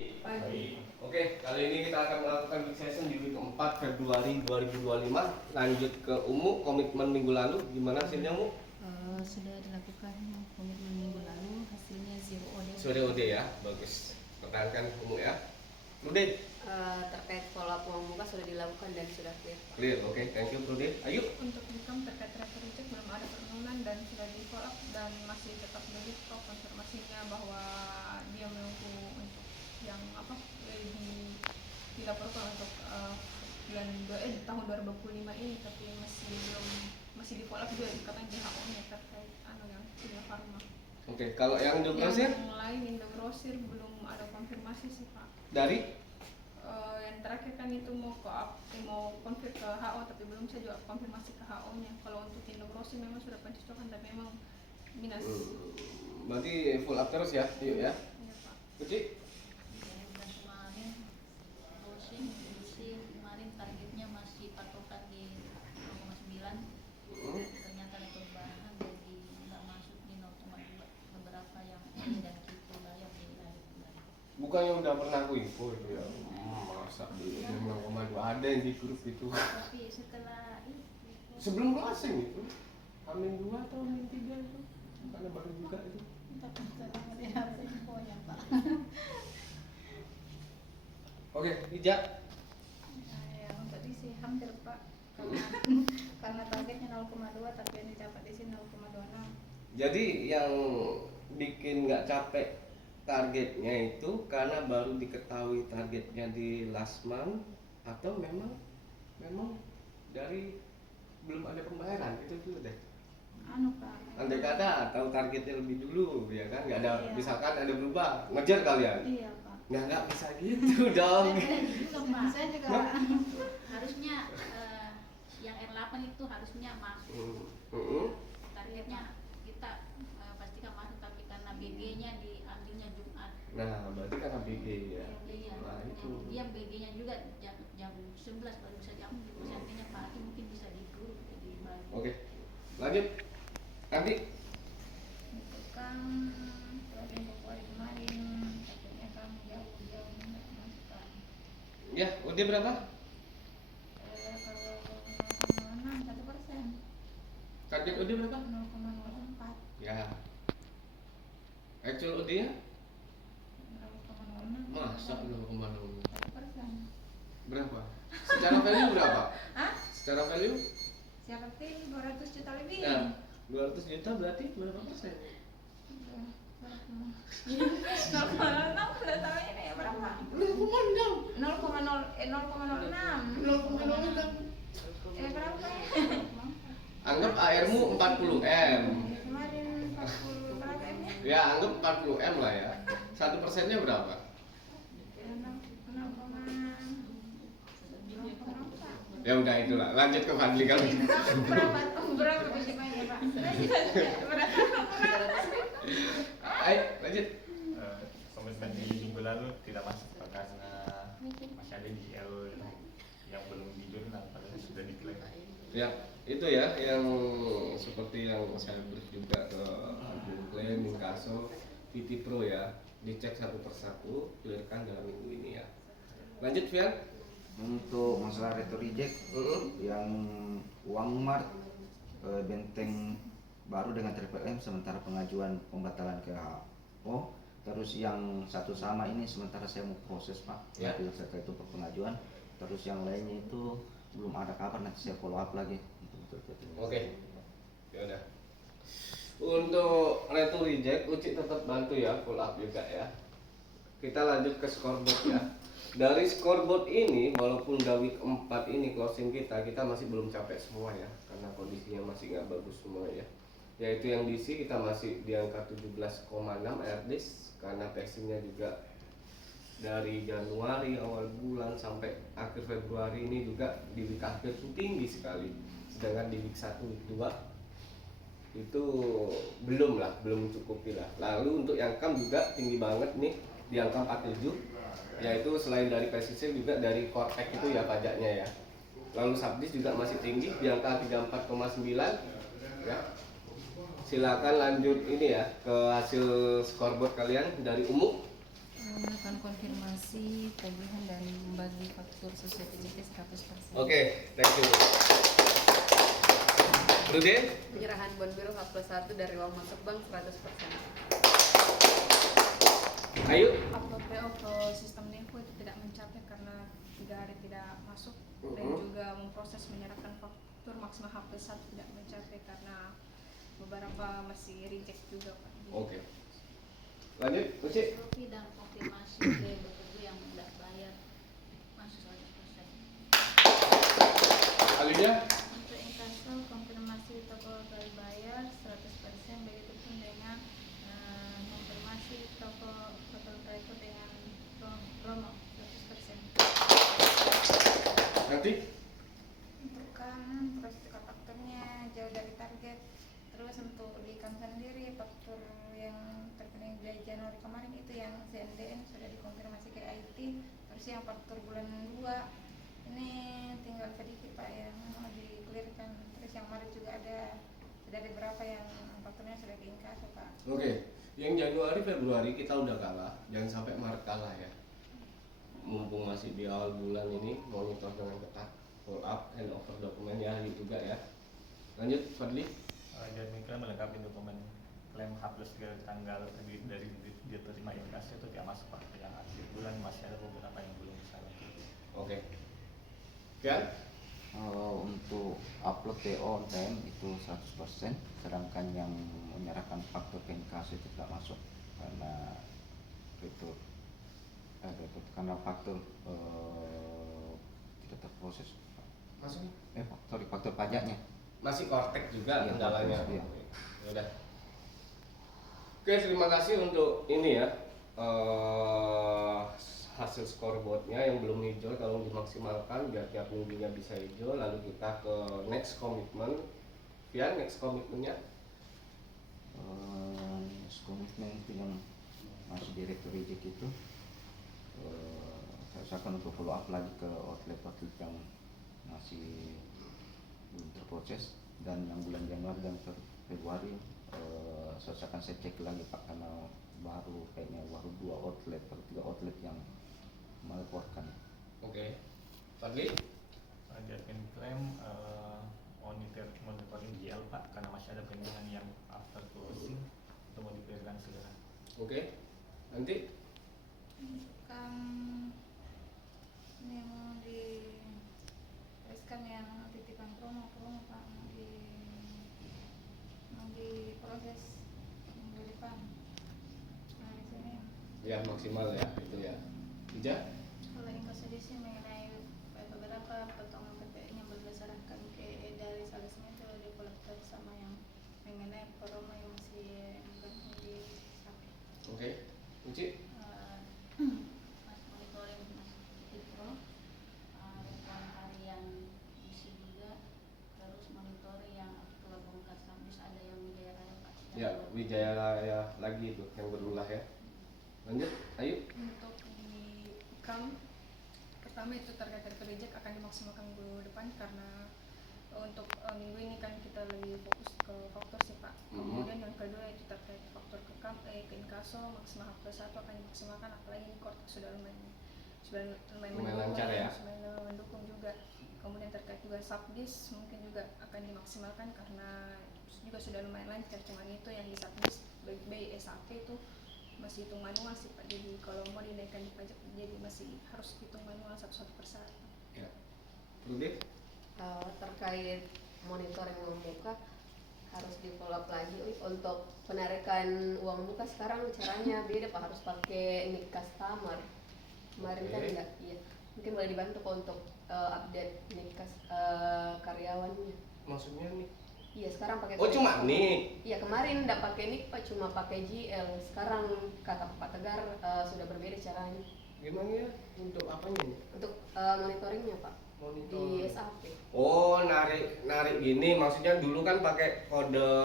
Pagi. Oke, kali ini kita akan melakukan big session di week 4 Februari 2025. Lanjut ke Umu, komitmen minggu lalu. Gimana hasilnya, Mu? Sudah dilakukan komitmen minggu lalu, hasilnya 0 OD. Sudah OD ya, bagus. Pertahankan Umu ya. Rude? Terkait follow up uang muka sudah dilakukan dan sudah clear. Clear, oke. Thank you, Rude. Ayo. Untuk income terkait record reject belum ada penurunan dan sudah di follow up dan masih tetap dari stop konfirmasinya bahwa dia menunggu untuk yang dilaporkan untuk tahun 2025 ini, tapi masih di follow up juga katanya WHO-nya terkait yang Indah Pharma. Oke, kalau yang Indogrosir? Yang lain Indogrosir belum ada konfirmasi sih, Pak. Dari? Yang terakhir kan itu mau konfir ke HO tapi belum saya juga konfirmasi ke HO-nya. Kalau untuk Indogrosir memang sudah pencocokan tapi memang minus. Berarti full up terus ya, yuk ya. Iya, Pak. Uci? Kemarin kemarin targetnya masih patokan di 0,9. Ternyata ada perubahan jadi nggak masuk di 0,2. Beberapa yang dan kita bayar di hari kemarin. Bukannya udah pernah aku info itu ya? Masa dulu 0,2 ada yang di grup itu. Tapi setelah itu Sebelum closing itu, Amin 2 atau Amin 3 itu, karena baru juga itu. tapi setelah melihat infonya Pak. Oke, Ija. Untuk di sini hampir Pak, karena targetnya 0,2 tapi yang didapat di sini 0,26. Jadi yang bikin nggak capek targetnya itu karena baru diketahui targetnya di last month atau memang dari belum ada pembayaran itu dulu deh. Pak. Andai kata tahu targetnya lebih dulu ya kan, nggak ada Iya. misalkan ada berubah ngejar kalian. Iya Pak. Nggak bisa gitu dong. Saya juga Harusnya yang R8 itu harusnya masuk. Targetnya kita pastikan masuk, tapi karena BG-nya diambilnya Jumat. Nah, berarti kan ABG ya. Iya. Nah, itu. Dia BG-nya juga jam 11 baru bisa diambil. Terus artinya pagi mungkin bisa di-group jadi bagi. Oke. Lanjut. Nanti itu kan Februari kemarin takutnya kamu jauh masukkan. ya, udah berapa? Kalau 0,06 1%, Target udah berapa? 0,04, Ya. Actual udah 0,06. masa 0,0 1%. berapa? Secara value berapa? Hah? Secara value? Siapa sih 200 juta lebih? Nah, 200 juta berarti berapa persen? 0,06 udah tahu ini ya berapa? 0,6. 0,06. 0,06. Berapa ya? Anggap AR-mu 40M. Kemarin 40 berapa M-nya? Ya, anggap 40M lah ya. 1%-nya berapa? 0,04. Ya udah itulah. Lanjut ke Fadli kali. Berapa bagaimana Pak? Ayo, lanjut. Komitmen di minggu lalu tidak masuk karena masih ada di L yang belum di jurnal padahal sudah diklaim. Ya, itu ya yang seperti yang saya brief juga ke admin klaim, Inkaso, VT Pro ya, dicek satu persatu, clearkan dalam minggu ini ya. Lanjut, Fian. Untuk masalah retur reject yang uang mart benteng baru dengan triple M sementara pengajuan pembatalan ke HO, terus yang satu sama ini sementara saya mau proses Pak Ya. setelah itu pengajuan, terus yang lainnya itu belum ada kabar, nanti saya follow up lagi. Oke. Ya udah. Untuk retur reject, Uci tetap bantu ya, full up juga ya. Kita lanjut ke scoreboard ya. Dari scoreboard ini, walaupun udah week 4 ini closing kita masih belum capek semua ya, karena kondisinya masih nggak bagus semua ya. Yaitu yang DC kita masih di angka 17,6 RDs karena passingnya juga dari Januari awal bulan sampai akhir Februari ini juga di week akhir itu tinggi sekali. Sedangkan di week 1, week 2 itu belum mencukupi lah. Lalu untuk yang CAM juga tinggi banget nih di angka 47, yaitu selain dari pesisir juga dari kortek itu ya pajaknya ya. Lalu subdis juga masih tinggi di angka 34,9 ya. Silakan lanjut ini ya ke hasil scoreboard kalian dari Umu. Melakukan konfirmasi konfirmasi tagihan dan membagi faktur sesuai PJT 100%. Oke, thank you. Rudy? Penyerahan bon biru H+1 dari uang masuk bank 100%. Ayo. Upload PO ke sistem Nevo itu tidak mencapai karena 3 hari tidak masuk, dan juga memproses menyerahkan faktur maksimal H+1 tidak mencapai karena beberapa masih reject juga Pak. Oke. Lanjut, Uci. Rupi dan konfirmasi ke bekerja yang tidak bayar masuk 100%. Alidia? Untuk inkaso konfirmasi toko kali bayar 100%, begitu pun dengan konfirmasi toko itu dengan promo 100%. Nanti? Untuk kan terus juga fakturnya jauh dari target. Terus untuk di kan sendiri faktur yang terkena dari Januari kemarin itu yang CNDN sudah dikonfirmasi ke IT. Terus yang faktur bulan 2 ini tinggal sedikit Pak yang mau di-clearkan. Terus yang Maret juga sudah ada beberapa yang fakturnya sudah diinkaso Pak. Oke. Yang Januari, Februari kita udah kalah. Jangan sampai Maret kalah ya. Mumpung masih di awal bulan ini, monitor dengan ketat, follow up, hand over dokumennya juga ya. Lanjut, Fadli. Jadi klaim melengkapi dokumen klaim H+3 tanggal dari dia terima inkasnya itu tidak masuk Pak. Yang akhir bulan masih ada beberapa yang belum bisa. Oke. Kan? Untuk upload PO on time itu 100%, sedangkan yang menyerahkan faktur ke inkaso itu tidak masuk karena itu karena faktur tidak terproses. Masuk. Faktur pajaknya. Masih kortek juga Iya, kendalanya. iya. Udah. Oke, terima kasih untuk ini ya. Hasil scoreboardnya yang belum hijau tolong dimaksimalkan biar tiap minggunya bisa hijau. Lalu kita ke next commitment. Pian, next commitmentnya? Komitmen itu yang masih direktur reject itu saya usahakan untuk follow up lagi ke outlet yang masih belum terproses, dan yang bulan Januari dan Februari saya usahakan saya cek lagi Pak karena kayaknya baru 2 outlet atau 3 outlet yang melaporkan. Oke. Fadli? Ada klaim monitoring GL Pak karena masih ada pendingan yang after closing itu mau dipilihkan segera. Oke. Nanti? Kan ini mau diteruskan yang titipan promo Pak mau diproses minggu depan hari Senin. Ya maksimal ya itu ya. Ija? Kalau inkaso di sini mengenai beberapa potongan PPN yang berdasarkan ke dari salesnya itu di kolektor sama yang mengenai promo yang masih belum disapi. Oke. Uci? Mas monitoring Mas Tito, rekan harian isi juga, terus monitoring yang aktual bongkar sampis ada yang Wijaya Raya Pak. Ya, Wijaya Raya lagi itu yang berulah ya. Lanjut, ayo. Untuk di account pertama itu terkait dari reject akan dimaksimalkan minggu depan karena untuk minggu ini kan kita lebih fokus ke faktur sih Pak. Kemudian yang kedua itu terkait faktur ke inkaso maksimal H+1 akan dimaksimalkan, apalagi court sudah lumayan Lancar ya. lumayan mendukung juga. Kemudian terkait juga subdis mungkin juga akan dimaksimalkan karena juga sudah lumayan lancar, cuman itu yang di subdis by SAP itu masih hitung manual sih Pak, jadi kalau mau dinaikkan di pajak jadi masih harus hitung manual satu persatu. Ya. Rudy? Terkait monitoring uang muka harus di follow up lagi. Untuk penarikan uang muka sekarang caranya beda Pak, harus pakai nik customer. Kemarin kan enggak, iya. Mungkin boleh dibantu Pak untuk update nik karyawannya. Maksudnya nih? Iya, sekarang pakai. Oh, cuma nik? Iya, kemarin enggak pakai nik Pak, cuma pakai GL. Sekarang kata Pak Tegar sudah berbeda caranya. Gimana ya? Untuk apanya nih? Untuk monitoringnya Pak. Monitor. Di SAP. Oh, narik gini. Maksudnya dulu kan pakai kode.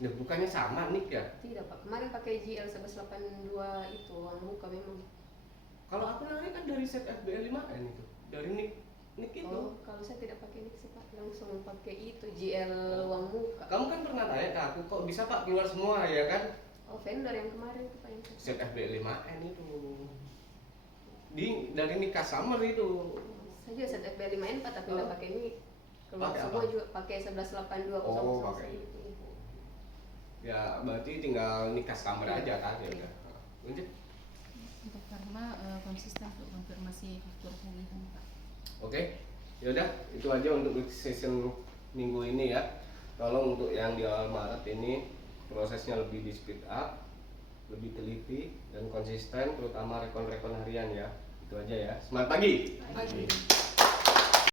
Nah, bukannya sama nik ya? Tidak Pak, kemarin pakai GL 1182 itu uang muka memang. Kalau aku narik kan dari set FBL 5N itu. Dari nik itu. Oh, kalau saya tidak pakai nik sih Pak, langsung pakai itu GL uang muka. Kamu kan pernah tanya ke aku, kok bisa Pak keluar semua ya kan? Oh, vendor yang kemarin itu Pak yang Set FBL 5N itu. dari nikah summer itu. Saya juga set FB 5N4 tapi nggak pakai ini. Keluar Pakai semua apa? juga pakai 1182. Oh, pakai itu. Ya berarti tinggal nikah summer aja kan ya udah. Lanjut. Untuk Karma konsisten untuk konfirmasi faktur tagihan Pak. Oke, yaudah itu aja untuk session minggu ini ya. Tolong untuk yang di awal Maret ini prosesnya lebih di speed up, lebih teliti dan konsisten, terutama rekon-rekon harian ya. Itu aja ya. Semangat pagi. Pagi.